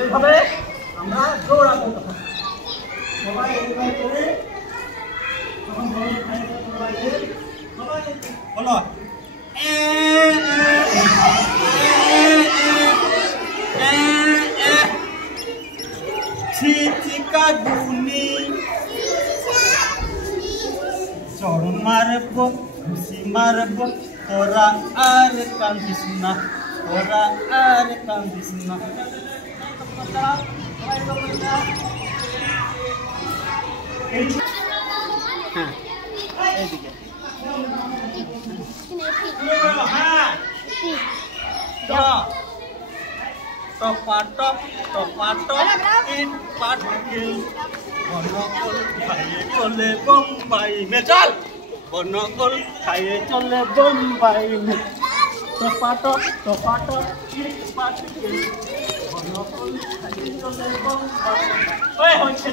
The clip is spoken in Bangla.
এইভাবে আমরা দৌড়াবো সবাই এইভাবে করে তখন বলো চিচিকা গুনি চরণ মারব ঘুষি মারব তোরা আর কান্দিস না তোরা আর কান্দিস না হ্যাঁ এইদিকে টপাটপ টপাটপ ইট পাটকিল বনকল খাইয়ে চলে বোম্বাই মেটাল বনকল খাইয়ে চলে বোম্বাই টপাটপ টপাটপ ইট পাটকিল বনকল খাইয়ে চলে বোম্বাই ওই হচ্ছে